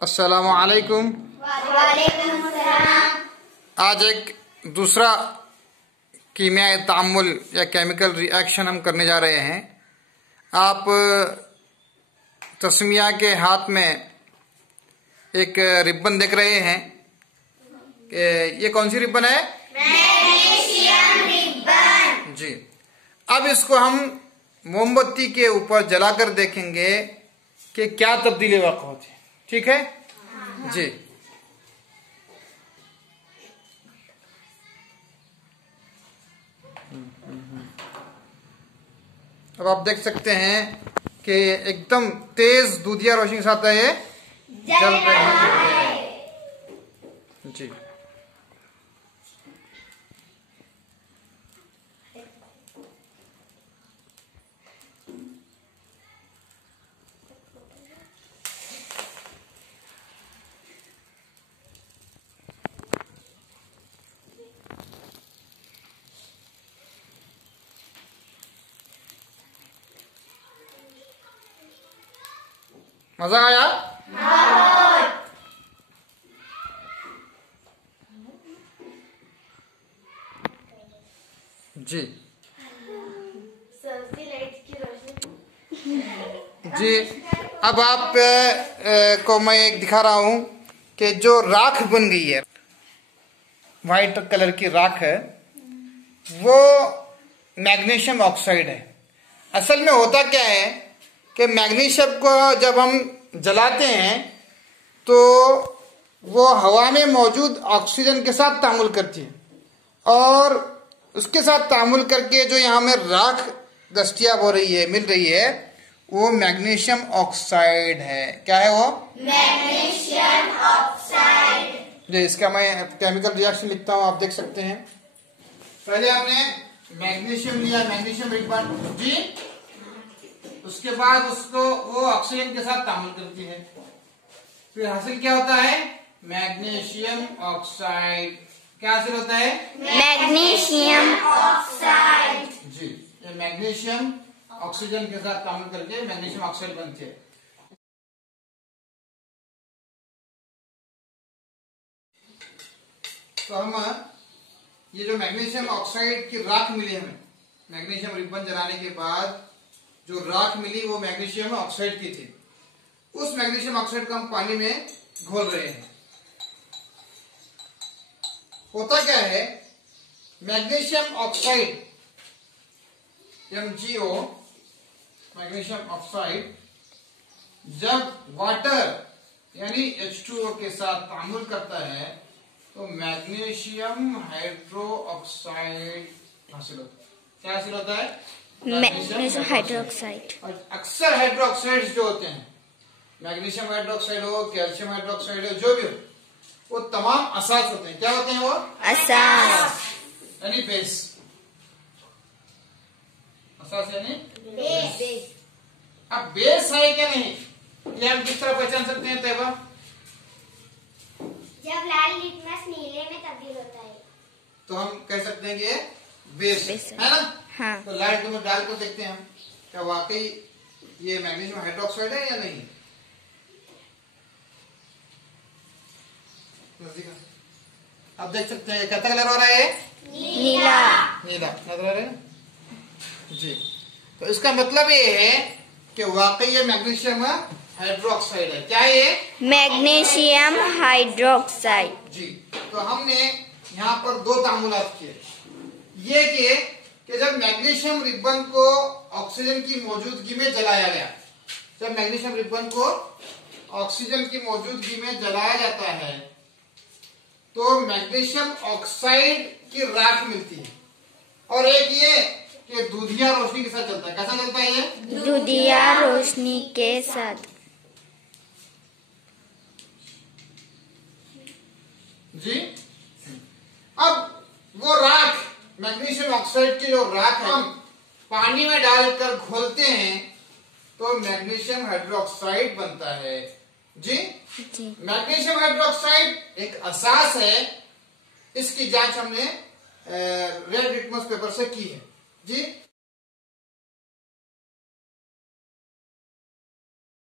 अस्सलामु अलैकुम। वालेकुम अस्सलाम। आज एक दूसरा कीमियाई तामुल या केमिकल रिएक्शन हम करने जा रहे हैं। आप तस्मिया के हाथ में एक रिबन देख रहे हैं कि ये कौन सी रिबन है? Magnesium ribbon. जी। अब इसको हम मोमबत्ती के ऊपर जलाकर देखेंगे कि क्या तब्दीली वाक़ होती है। ठीक है जी। अब आप देख सकते हैं कि एकदम तेज दूधिया रोशनी के साथ है, ये जल रहा है जी। मजा आया? जी जी। अब आप को मैं एक दिखा रहा हूं कि जो राख बन गई है, वाइट कलर की राख है, वो मैग्नीशियम ऑक्साइड है। असल में होता क्या है कि मैग्नीशियम को जब हम जलाते हैं तो वो हवा में मौजूद ऑक्सीजन के साथ तामुल करती है और उसके साथ तामुल करके जो यहाँ में राख दस्तयाब हो रही है, मिल रही है, वो मैग्नीशियम ऑक्साइड है। क्या है वो? Magnesium oxide. जी, इसका मैं केमिकल रिएक्शन लिखता हूँ, आप देख सकते हैं। पहले हमने मैग्नीशियम लिया, मैग्नीशियम रिबन जी। उसके बाद उसको वो ऑक्सीजन के साथ तामुल करती है, फिर हासिल क्या होता है? Magnesium oxide. क्या हासिल होता है? मैग्नीशियम ऑक्साइड जी। ये मैग्नीशियम ऑक्सीजन के साथ तामुल करके मैग्नीशियम ऑक्साइड बनती है। तो हम ये जो मैग्नीशियम ऑक्साइड की राख मिली हमें, मैग्नीशियम रिबन जलाने के बाद जो राख मिली वो मैग्नीशियम ऑक्साइड की थी। उस मैग्नीशियम ऑक्साइड को हम पानी में घोल रहे हैं। होता क्या है, magnesium oxide MgO, magnesium oxide जब वाटर यानी H2O के साथ तामुल करता है तो मैग्नीशियम हाइड्रो ऑक्साइड हासिल होता है। क्या हासिल होता है? Magnesium hydroxide. और अक्सर हाइड्रोक्साइड्स जो होते हैं, मैग्नीशियम हाइड्रोक्साइड हो, कैल्शियम हाइड्रोक्साइड हो, जो भी हो, वो तमाम असास होते हैं। क्या होते हैं वो? असास यानी बेस। असास यानी बेस। अब बेस है क्या नहीं, ये हम किस तरह पहचान सकते हैं तैयबा? जब लाल लिटमस नीले में तब्दील होता है तो हम कह सकते हैं कि ये बेस है ना। हाँ। तो लाइट में डालकर देखते हैं हम क्या वाकई ये मैग्नीशियम हाइड्रोक्साइड है या नहीं। अब देख सकते हैं कैसा कलर हो रहा है? नीला। नीला नजर आ रहा है जी। तो इसका मतलब ये है कि वाकई ये मैग्नीशियम हाइड्रोक्साइड है। क्या है ये? मैग्नीशियम हाइड्रोक्साइड जी। तो हमने यहाँ पर दो तामुलात किए। ये किए कि जब मैग्नीशियम रिबन को ऑक्सीजन की मौजूदगी में जलाया गया, जब मैग्नीशियम रिबन को ऑक्सीजन की मौजूदगी में जलाया जाता है तो मैग्नीशियम ऑक्साइड की राख मिलती है। और एक ये कि दूधिया रोशनी के साथ चलता है। कैसा चलता है ये? दूधिया रोशनी के साथ जी। अब वो राख, मैग्नीशियम ऑक्साइड की जो राख है, हम पानी में डालकर घोलते हैं तो मैग्नीशियम हाइड्रोक्साइड बनता है जी। मैग्नीशियम हाइड्रोक्साइड एक असास है। इसकी जांच हमने रेड लिटमस पेपर से की है जी।